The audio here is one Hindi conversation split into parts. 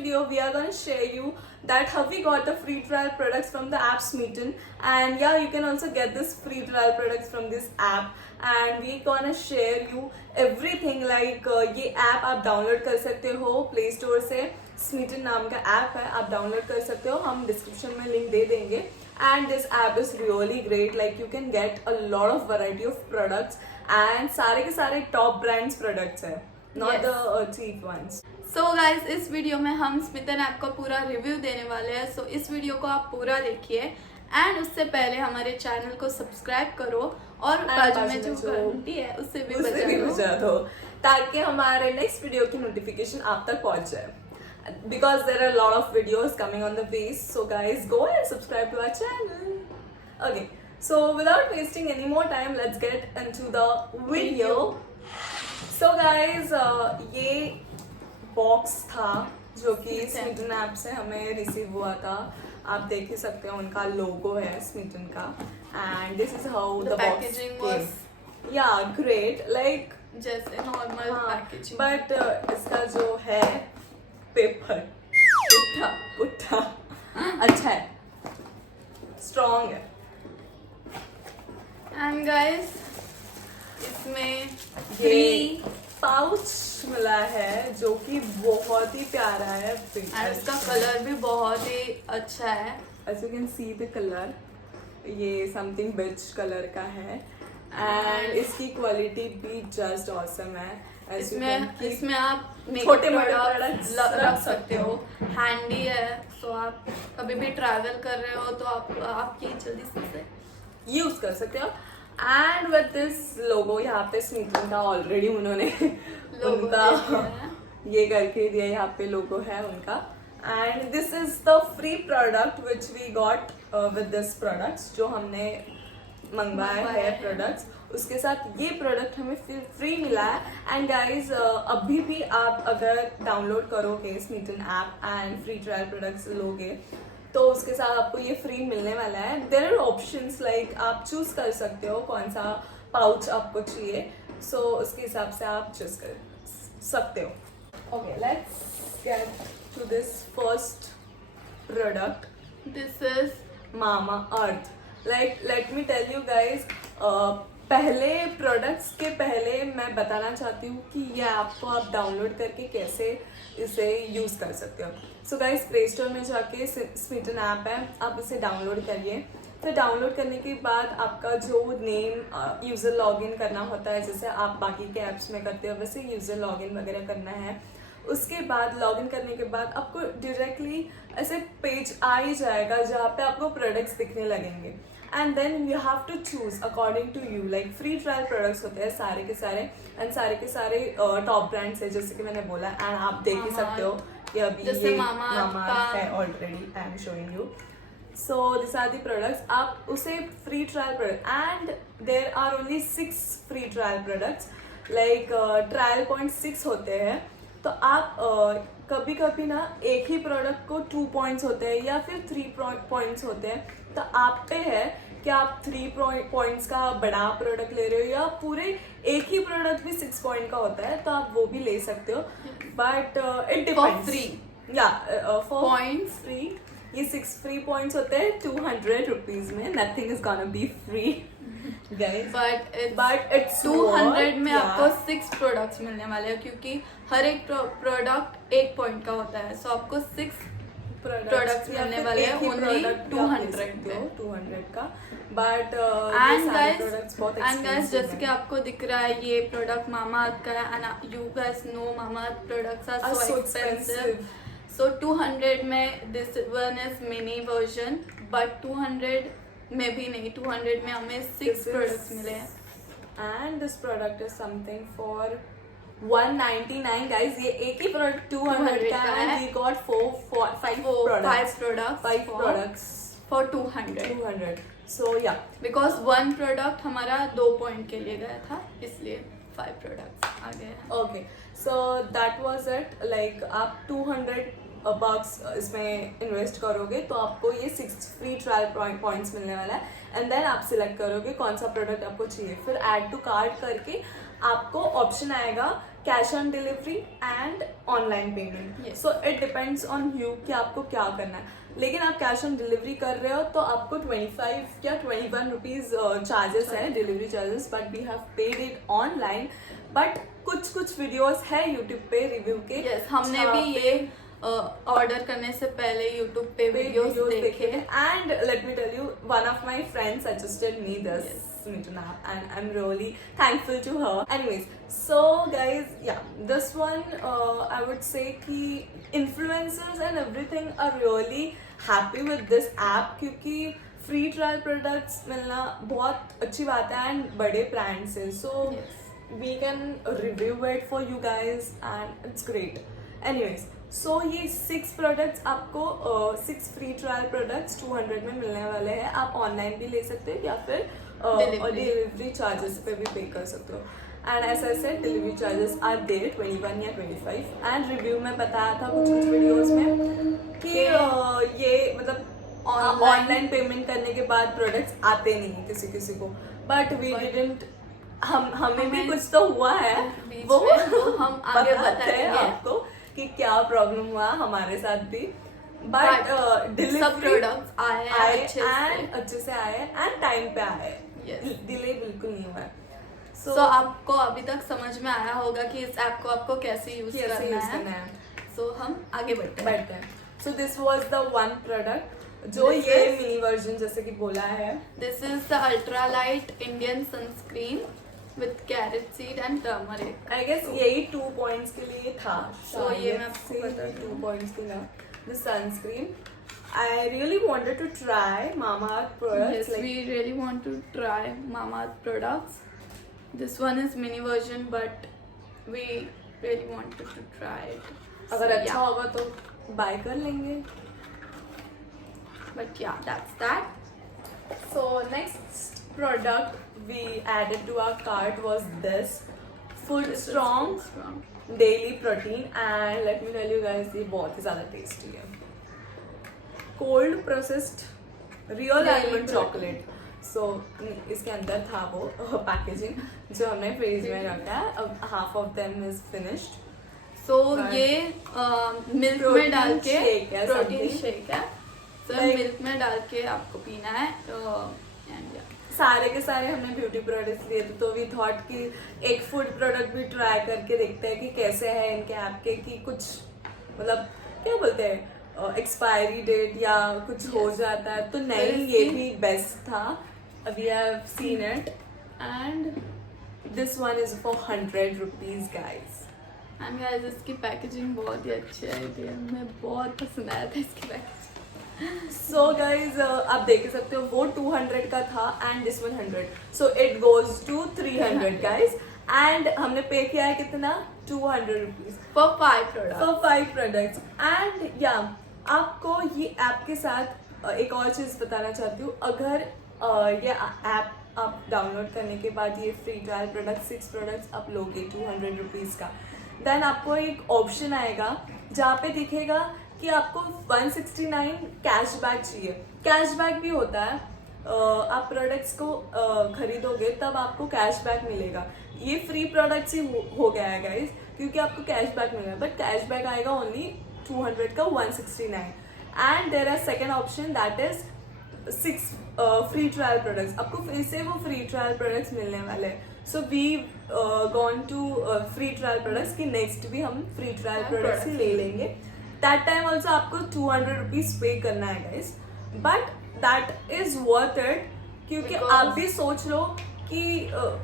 video we are going to share you that how we got the free trial products from the app Smeaton, and yeah, you can also get this free trial products from this app, and we gonna share you everything like ये app आप download कर सकते हो प्ले स्टोर से. Smeaton नाम का ऐप है, आप डाउनलोड कर सकते हो, हम डिस्क्रिप्शन में लिंक दे देंगे. And this app is really great, like you can get a lot of variety of products and सारे के सारे top brands products है, not Yes. the cheap ones. So guys इस वीडियो में हम स्मितन ऐप का पूरा रिव्यू देने वाले हैं. सो इस वीडियो को आप पूरा देखिए एंड उससे पहले हमारे चैनल को सब्सक्राइब करो और बाजू में जो घंटी है उससे भी बजा दो ताकि हमारे नेक्स्ट वीडियो की नोटिफिकेशन आप तक पहुंच जाए. Because there are a lot of videos coming on the way, so guys go and subscribe to our channel. Okay, so without wasting any more time, let's get into the video. So guys, ये बॉक्स था जो कि स्मीटन ऐप से हमें रिसीव हुआ था. आप देख ही सकते हो उनका लोगो है स्मीटन का, and this is how the packaging was या ग्रेट, लाइक जैसे नॉर्मल पैकेजिंग. बट इसका जो है पेपर पुट्ठा अच्छा है, स्ट्रॉन्ग है. एंड गाइस इसमें ये पाउच मिला है जो कि बहुत ही प्यारा है. एंड इसका कलर भी बहुत ही अच्छा है. As you can see the color, ये समथिंग बिच कलर का है एंड इसकी क्वालिटी भी जस्ट ऑसम है. इसमें आप छोटे मेकअप मोटे प्रोडक्ट्स products रख सकते हो. हैंडी है, सो आप कभी भी ट्रैवल कर रहे हो तो आप ये जल्दी से यूज कर सकते हो. एंड विद दिस लोगो यहाँ पे स्मीटन का ऑलरेडी उन्होंने उनका ये करके दिया, यहाँ पे लोगो है उनका. And this is the free product which we got with this products जो हमने मंगवाया है प्रोडक्ट्स. उसके साथ ये प्रोडक्ट हमें फ्री मिला है. एंड गाइज अभी भी आप अगर डाउनलोड करोगे Smytten app and free trial products लोगे तो उसके साथ आपको ये फ्री मिलने वाला है. देयर आर ऑप्शंस लाइक आप चूज कर सकते हो कौन सा पाउच आपको चाहिए, सो उसके हिसाब से आप चूज कर सकते हो. Okay, let's get to this first product. This is Mama Earth. Like let me tell you guys, पहले प्रोडक्ट्स के पहले मैं बताना चाहती हूँ कि ये आपको आप डाउनलोड करके कैसे इसे यूज़ कर सकते हो. सो गाइज प्ले स्टोर में जाके स्मीटन ऐप है, आप इसे डाउनलोड करिए. फिर डाउनलोड करने के बाद आपका जो नेम यूज़र लॉगिन करना होता है जैसे आप बाकी के ऐप्स में करते हो वैसे यूज़र लॉगिन वगैरह करना है. उसके बाद लॉगिन करने के बाद आपको डायरेक्टली ऐसे पेज आ ही जाएगा जहाँ पे आपको प्रोडक्ट्स दिखने लगेंगे. And then you have to choose according to you. Like free trial products होते हैं सारे के सारे, एंड सारे के सारे टॉप ब्रांड्स है जैसे कि मैंने बोला. एंड आप देख ही सकते हो कि अभी ये मामा है already. I am showing you. So this are the products. आप उसे free trial product and there are only 6 free trial products. Like trial point 6 होते हैं. तो आप कभी कभी ना एक ही प्रोडक्ट को 2 पॉइंट्स होते हैं या फिर 3 पॉइंट्स होते हैं. तो आप पे है कि आप 3 पॉइंट्स का बड़ा प्रोडक्ट ले रहे हो या पूरे एक ही प्रोडक्ट भी 6 पॉइंट का होता है तो आप वो भी ले सकते हो. But it depends. फ्री या फॉर पॉइंट्स फ्री. ये 6 फ्री पॉइंट्स होते हैं 200 रुपीज में. Nothing is gonna be free guys, but it's 200 में आपको 6 प्रोडक्ट्स मिलने वाले हैं क्योंकि हर एक प्रोडक्ट 1 पॉइंट का होता है. सो आपको 6 प्रोडक्ट्स मिलने वाले हैं ओनली 200 का. बट एंड गाइस जैसे कि आपको दिख रहा है ये प्रोडक्ट मामा अर्थ का है. And you guys know Mamaearth products are so expensive. So 200 में this one is mini version, but 200 में भी नहीं, 200 में हमें 6 प्रोडक्ट्स मिले हैं. And this product is something for 199 guys. ये एक ही प्रोडक्ट 200 का है. We got 5 products for 200. So या बिकॉज 1 प्रोडक्ट हमारा 2 पॉइंट के लिए गया था इसलिए 5 प्रोडक्ट्स आ गए. Okay, so that was it. Like आप 200 बक्स इसमें इन्वेस्ट करोगे तो आपको ये 6 फ्री ट्रायल पॉइंट्स मिलने वाला है. एंड देन आप सिलेक्ट करोगे कौन सा प्रोडक्ट आपको चाहिए. फिर ऐड टू कार्ट करके आपको ऑप्शन आएगा cash on delivery and online payment. Yes. So it depends on you कि आपको क्या करना है. लेकिन आप कैश ऑन डिलीवरी कर रहे हो तो आपको 25 या 21 रुपीज चार्जेस है, delivery charges, but we have paid it online. But कुछ वीडियोस है यूट्यूब पे रिव्यू के. Yes, हमने भी ये ऑर्डर करने से पहले यूट्यूब पे वीडियोस देखे. And let me tell you, one of my friends suggested me this Smithan app, and I'm really thankful to her. Anyways, so guys, yeah, this one I would say कि influencers and everything are really happy with this app क्योंकि free trial products मिलना बहुत अच्छी बात है and बड़े brand से. So we can review it for you guys and it's great. Anyways, so ये 6 प्रोडक्ट्स आपको 6 फ्री ट्रायल प्रोडक्ट्स 200 में मिलने वाले हैं. आप ऑनलाइन भी ले सकते हैं या फिर डिलीवरी चार्जेस पे भी पे कर सकते हो. And as I said, delivery charges are there 21 या 25. एंड रिव्यू में बताया था कुछ वीडियोस में कि ये मतलब ऑनलाइन पेमेंट करने के बाद प्रोडक्ट्स आते नहीं है किसी को. बट वी डिडंट, हमें भी कुछ तो हुआ है, वो हम आगे बताते हैं आपको कि क्या प्रॉब्लम हुआ हमारे साथ भी. बट सब प्रोडक्ट्स आए अच्छे से आए एंड टाइम पे आए. डिले बिल्कुल नहीं हुआ है. सो आपको अभी तक समझ में आया होगा कि इस ऐप को आपको कैसे यूज करना है. सो हम आगे बढ़ते हैं. So this was the one product जो ये मिनी वर्जन जैसे कि बोला है. This is the ultra light Indian sunscreen with carrot seed and turmeric. I guess यही 2 points के लिए था. So ये मैं आपको बता 2 points के लिए. The sunscreen. I really wanted to try Mamaearth products. Yes, we really want to try Mamaearth products. This one is mini version, but we really wanted to try it. अगर अच्छा होगा तो buy कर लेंगे. But yeah, that's that. So next product we added to our cart was this Food Strong Daily Protein. And let me tell you guys, ये बहुत ही ज़्यादा tasty है. Cold processed real almond chocolate. So इसके अंदर था वो पैकेजिंग जो हमने फ्रीज में रखा है. अब half of them is finished. So ये मिल्क में डाल के प्रोटीन शेक है. So मिल्क में डाल के आपको पीना है. सारे के सारे हमने ब्यूटी प्रोडक्ट्स लिए थे, तो वी थॉट कि एक फूड प्रोडक्ट भी ट्राई करके देखते हैं कि कैसे है इनके ऐप के, कि कुछ मतलब क्या बोलते हैं एक्सपायरी डेट या कुछ हो जाता है तो नहीं. ये भी बेस्ट था. We have seen it and this one is for 100 rupees guys. And guys इसकी पैकेजिंग बहुत ही अच्छी है. हमें बहुत पसंद आया था इसकी पैकेजिंग. So guys, आप देख सकते हो वो 200 का था and this 100. So it goes to 300 guys. And हमने पे किया है कितना? 200 रुपीज for 5 products. एंड या आपको ये ऐप के साथ एक और चीज बताना चाहती हूँ. अगर ये ऐप आप डाउनलोड करने के बाद ये फ्री ट्रायल प्रोडक्ट 6 प्रोडक्ट्स आप लोगे 200 रुपीज का, देन आपको एक ऑप्शन आएगा जहाँ पे दिखेगा कि आपको 169 कैशबैक चाहिए. कैशबैक भी होता है, आप प्रोडक्ट्स को खरीदोगे तब आपको कैशबैक मिलेगा. ये फ्री प्रोडक्ट्स ही हो गया है गाइज क्योंकि आपको कैशबैक मिलेगा, बट कैशबैक आएगा ओनली 200 का 169. And there are second option that is 6 free trial products. आपको फिर से वो फ्री ट्रायल प्रोडक्ट्स मिलने वाले हैं. So we gone to free trial products की नेक्स्ट भी हम फ्री ट्रायल प्रोडक्ट्स ही ले लेंगे. दैट टाइम ऑल्सो आपको 200 रुपीज पे करना है guys, but that is worth it क्योंकि आप भी सोच लो कि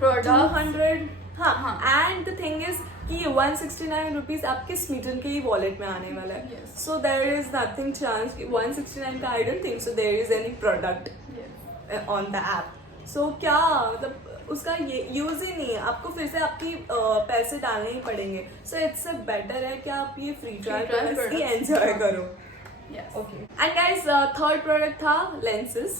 200. हाँ, एंड द थिंग इज कि 169 रुपीज आपके स्मिटन के ही वॉलेट में आने वाला है. So there is nothing chance कि 169 का I don't think so there is any product on the app. So क्या मतलब उसका ये यूज ही नहीं है. आपको फिर से आपकी पैसे डालने ही पड़ेंगे. सो इट्स बेटर है कि आप ये फ्री ट्रायल प्रोडक्ट्स ही एंजॉय करो. Okay. And guys third product था लेंसेज.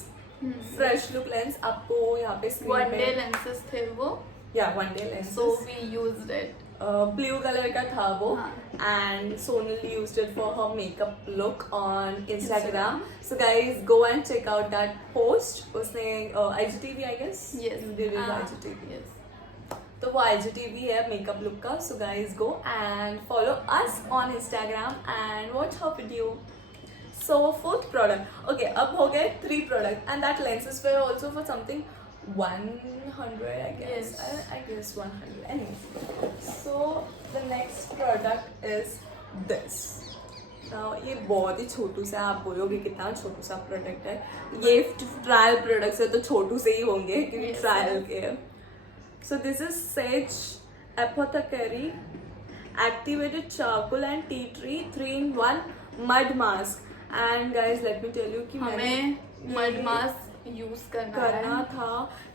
Fresh look lens. आपको यहाँ पे वन डे लेंसेज थे वो. या one day lenses. So we used it. Blue colour का था वो. And Sonal used it for her makeup look on Instagram. So guys go and check out that post. उसने IGTV I guess. Yes. Did it IGTV. Yes. तो वो IGTV है मेकअप लुक का. सो guys go and follow us on Instagram and watch her video. So fourth product. Okay, अब हो गए 3 product and that lenses were also for something 100 I guess. Yes. I guess 100. Anyways, so the next product is this. Now ये बहुत ही छोटू सा, आप बोलोगे कितना छोटू सा प्रोडक्ट है. ये ट्रायल प्रोडक्ट्स है तो छोटू से ही होंगे क्योंकि Yes, ट्रायल के हैं. So this is Sage Apothecary Activated Charcoal and Tea Tree 3-in-1 Mud Mask. And guys, let me tell you कि हमें मड मास्क यूज करना था.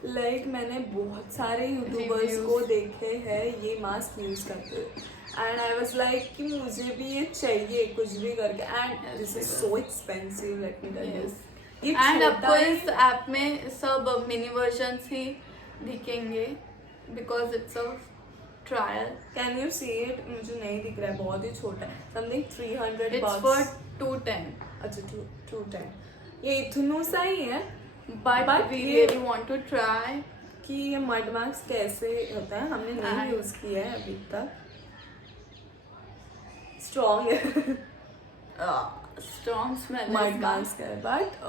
लाइक मैंने बहुत सारे यूट्यूबर्स Reviews. को देखे हैं ये मास्क यूज करते हुए एंड आई वाज लाइक कि मुझे भी ये चाहिए कुछ भी करके. And this is so expensive, let me tell you. ये एंड छोटा आपको ही- इस ऐप में सब मिनी वर्जन्स ही दिखेंगे because it's a trial. Can you see it? मुझे नहीं दिख रहा है, बहुत ही छोटा है. Something 300 it's bucks. फॉर 210. अच्छा 210. ये इतनू सा ही है बट But वी ये- रियली वांट टू ट्राई. कि ये मड मास्क कैसे होता है. हमने नहीं And- यूज किया है अभी तक. स्ट्रॉन्ग है. स्ट्रॉन्ग स्मेल मड मास्क है बट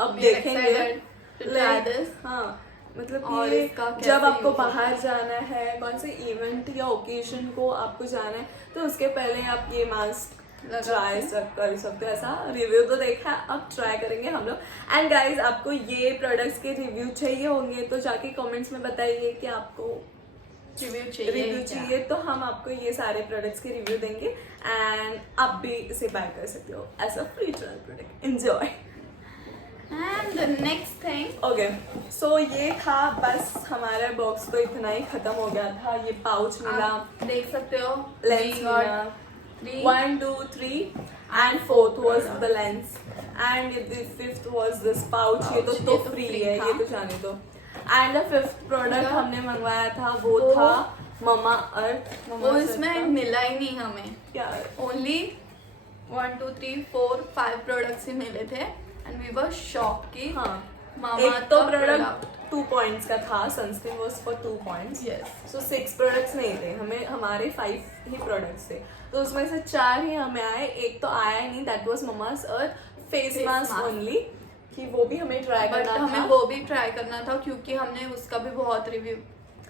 अब We are देखेंगे. excited to try Like, this. हाँ मतलब और ये इसका कैसे जब आपको use होता बाहर जाना है, कौन से इवेंट या ओकेजन को आपको जाना है, तो उसके पहले आप ये मास्क लगा ट्राई कर सकते हो. ऐसा रिव्यू तो देखा है, अब ट्राई करेंगे हम लोग. एंड गाइज आपको ये प्रोडक्ट्स के रिव्यू चाहिए होंगे तो जाके कमेंट्स में बताइए कि आपको रिव्यू चाहिए. रिव्यू चाहिए तो हम आपको ये सारे प्रोडक्ट्स के रिव्यू देंगे एंड आप भी इसे बाय कर सकते हो as a free trial product. Enjoy. And the next thing. Okay so ये था बस. हमारा बॉक्स तो इतना ही खत्म हो गया था. ये पाउच मिला, आप देख सकते हो लेंस we मिला. got 3. 1, 2, 3 and 4th was the lens and the 5th was this pouch. ये तो ये तो फ्री free है, था. ये तो जाने दो. एंड द 5th प्रोडक्ट मतलब हमने मंगवाया था वो वो- था ममा अर्थ. वो इसमें मिला ही नहीं हमें. यार ओनली 1 2 3 4 5 प्रोडक्ट्स ही मिले थे एंड वी वर शॉक की हाँ मामा एक तो प्रोडक्ट 2 points का था. Sunscreen was for 2 points. Yes. So 6 products नहीं थे हमें, हमारे 5 ही प्रोडक्ट्स थे. तो उसमें से 4 ही हमें आए. एक तो आया ही नहीं, that was Mama's earth face Face mask mask. Only. कि वो भी हमें ट्राई बट करना हमें था. वो भी ट्राई करना था क्योंकि हमने उसका भी बहुत रिव्यू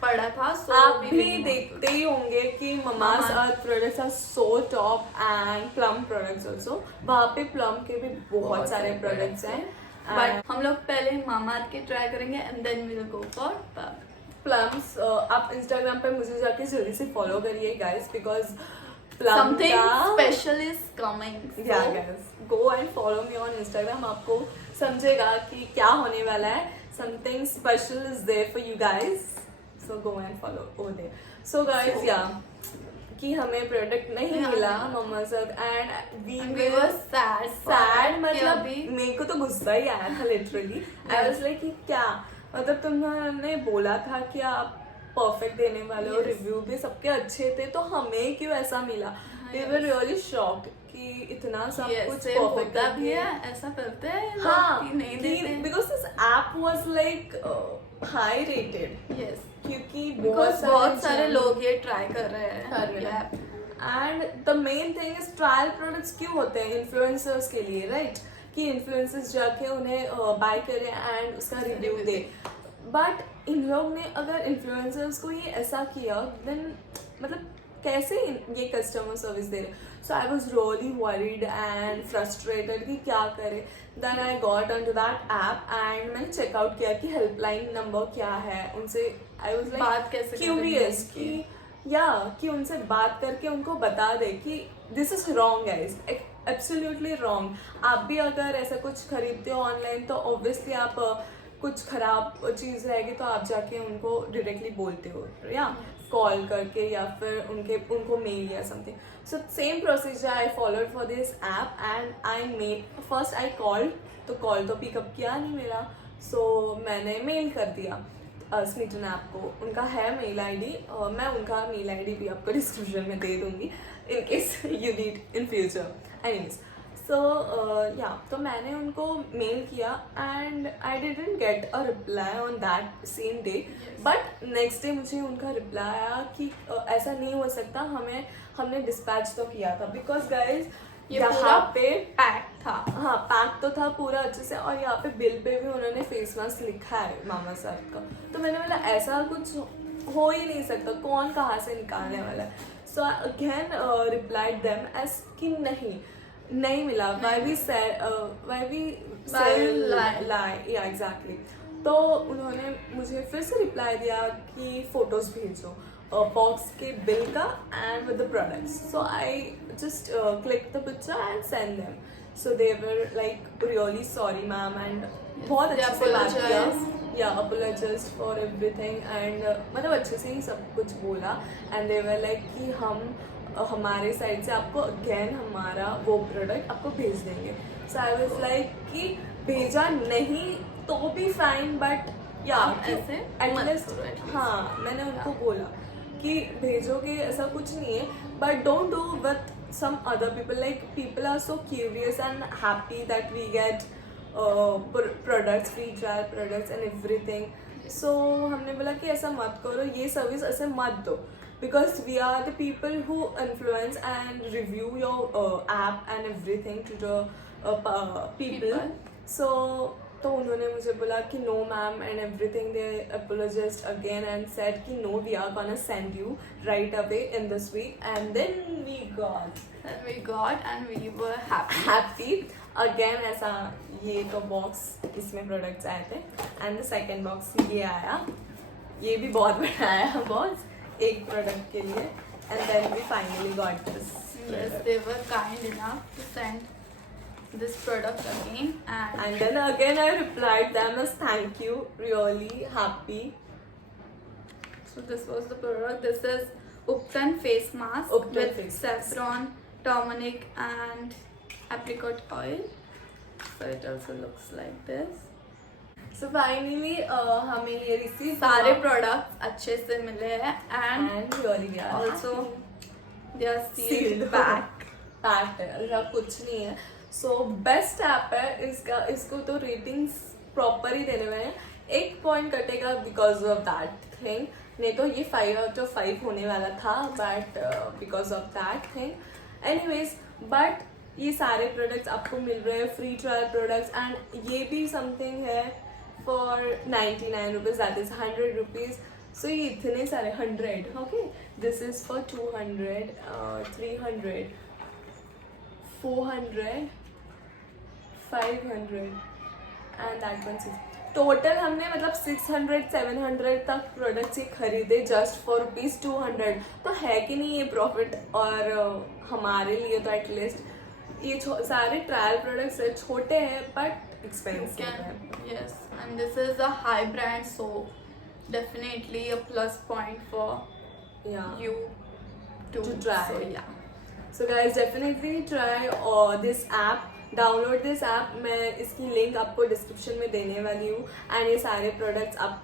पढ़ा था. सो आप भी देखते ही होंगे कि Mama's Mama's Earth products are so top and Plum products also. वहाँ पे प्लम के भी बहुत सारे प्रोडक्ट्स हैं. बट हम लोग पहले मामा के ट्राई करेंगे and then we will go for Plums आप इंस्टाग्राम पे मुझे जाके जल्दी से फॉलो करिए गाइस बिकॉज प्लम समथिंग का special is coming. Yeah, guys, go and follow me on Instagram. आपको समझेगा कि क्या होने वाला है. Something special is there for you guys. So go and follow over there. So guys, So- yeah, कि हमें प्रोडक्ट नहीं Yeah. मिला मम्मा सर and we we were sad sad. कि मतलब अभी मेरे को तो गुस्सा ही आया था लिटरली. आई वाज लाइक कि क्या मतलब तुमने बोला था कि आप परफेक्ट देने वाले हो. Yes. रिव्यू भी सबके अच्छे थे तो हमें क्यों ऐसा मिला. वी वर रियली शॉक्ड कि इतना सब Yes, कुछ same परफेक्ट होता भी है. ऐसा करते हैं लोग हाँ कि नहीं देते. Because this app was like high rated. Yes. क्योंकि बिकॉज बहुत सारे लोग ये ट्राई कर रहे कर रहे हैं. हैं. And the main thing is trial products क्यों होते हैं इन्फ्लुएंसर्स के लिए, राइट? कि इन्फ्लुएंसर्स जाके उन्हें बाय करें एंड उसका रिव्यू दे. बट इन लोग ने अगर इन्फ्लुएंसर्स को ये ऐसा किया देन मतलब कैसे ये कस्टमर सर्विस दे रहे. So I was really worried and frustrated कि क्या करे. Then I got on to that app and मैंने चेकआउट किया कि हेल्पलाइन नंबर क्या है उनसे. आई वॉज बात कैसे लाइक करनी क्यूरियस है कि या कि उनसे बात करके उनको बता दे कि this is wrong guys, absolutely wrong. आप भी अगर ऐसा कुछ खरीदते हो ऑनलाइन तो ऑब्वियसली आप कुछ खराब चीज़ रहेगी तो आप जाके उनको डायरेक्टली बोलते हो या कॉल करके या फिर उनको मेल या something. So same procedure I followed for this app and I made first I called. तो कॉल तो पिकअप किया नहीं मेरा. सो मैंने मेल कर दिया स्मिटन ऐप को. उनका है मेल आईडी. मैं उनका मेल आईडी भी आपको डिस्क्रिप्शन में दे दूंगी in case you need in future. Anyways so या तो मैंने उनको मेल किया and I didn't get a reply on that same day, but next day मुझे उनका रिप्लाई आया कि ऐसा नहीं हो सकता, हमने डिस्पैच तो किया था, बिकॉज गाइज यहाँ पे पैक था। हाँ पैक तो था पूरा अच्छे से, और यहाँ पे बिल पे भी उन्होंने फेस मास्क लिखा है मामा अर्थ का। तो मैंने बोला ऐसा कुछ हो ही नहीं सकता, कौन कहाँ से निकालने वाला है। So I again replied them as कि नहीं मिला, वाई वी लाई, या एग्जैक्टली। तो उन्होंने मुझे फिर से रिप्लाई दिया कि फोटोज भेजो बॉक्स के बिल का and with the products. So I just click the picture and send them. So they were like really sorry ma'am, and बहुत अच्छे से बात किया, या अपोलोजाइज्ड फॉर एवरीथिंग, एंड मतलब अच्छे से ही सब कुछ बोला। एंड दे वर लाइक कि हम हमारे साइड से आपको अगेन हमारा वो प्रोडक्ट आपको भेज देंगे। सो आई वाज लाइक कि भेजा नहीं तो भी फाइन, बट या ऐसे एटलीस्ट हाँ मैंने उनको बोला कि भेजोगे ऐसा कुछ नहीं है, but don't do with some other people, like people are so curious and happy that we get products, free trial products and everything. So हमने बोला कि ऐसा मत करो, ये सर्विस ऐसे मत दो, because we are the people who influence and review your app and everything to the people. So तो उन्होंने मुझे बोला कि no ma'am and everything, they apologised again and said कि no we are gonna send you right away in this week, and then we got and we were happy again. ऐसा ये तो बॉक्स इसमें प्रोडक्ट्स आए थे, एंड द सेकेंड बॉक्स ये आया, ये भी बहुत बड़ा आया बॉक्स एक प्रोडक्ट के लिए, and then we finally got this. Yes, they were kind enough to send this product again, and then again I replied them as thank you, really happy. So this was the product. This is Upton face mask with saffron, turmeric and apricot oil. So it also looks like this. So finally हमें ये रिसीव सारे प्रोडक्ट्स अच्छे से मिले हैं, and really we are also they are sealed back. Packed है, ऐसा कुछ नहीं है। सो बेस्ट ऐप है इसका, इसको तो रेटिंग्स प्रॉपर ही देने वाले हैं। 1 पॉइंट कटेगा बिकॉज ऑफ दैट थिंग, नहीं तो ये 5 out of 5 होने वाला था, but because of that thing anyways. But ये सारे प्रोडक्ट्स आपको मिल रहे हैं फ्री ट्रायल प्रोडक्ट्स, एंड ये भी समथिंग है for 99 rupees, that is 100 rupees. So ये इतने सारे 100, okay, this is for 200, 300, 400, 500 and that one 6। Total हमने मतलब 600, 700 तक प्रोडक्ट्स ही खरीदे जस्ट फॉर ₹200। तो है कि नहीं ये प्रॉफिट? और हमारे लिए तो एटलीस्ट ये सारे ट्रायल प्रोडक्ट्स छोटे हैं बट एक्सपेंसिव है। Yes, and this is a high brand, so definitely a plus point for you to try. So yeah. So guys, definitely try this app. Download this app, मैं इसकी लिंक आपको डिस्क्रिप्शन में देने वाली हूँ, एंड ये सारे प्रोडक्ट्स आप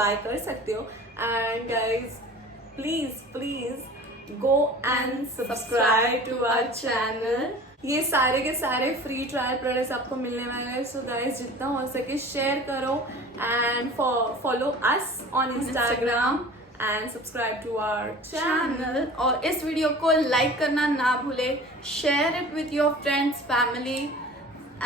बाय कर सकते हो। And guys please go and subscribe to our channel. ये सारे के सारे फ्री ट्रायल प्रोडक्ट्स आपको मिलने वाले हैं। सो गाइज जितना हो सके शेयर करो and follow us on Instagram and subscribe to our channel. और इस वीडियो को लाइक करना ना भूले, share it with your friends, family,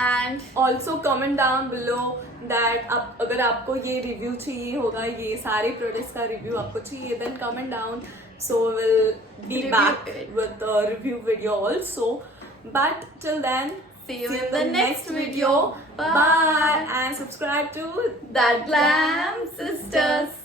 and also comment down below that अगर आपको ये रिव्यू चाहिए होगा, ये सारे प्रोडक्ट्स का रिव्यू आपको चाहिए, then comment down, so we'll be back with the review video also. But till then, see you in the next video. Bye and subscribe to That Glam Sisters.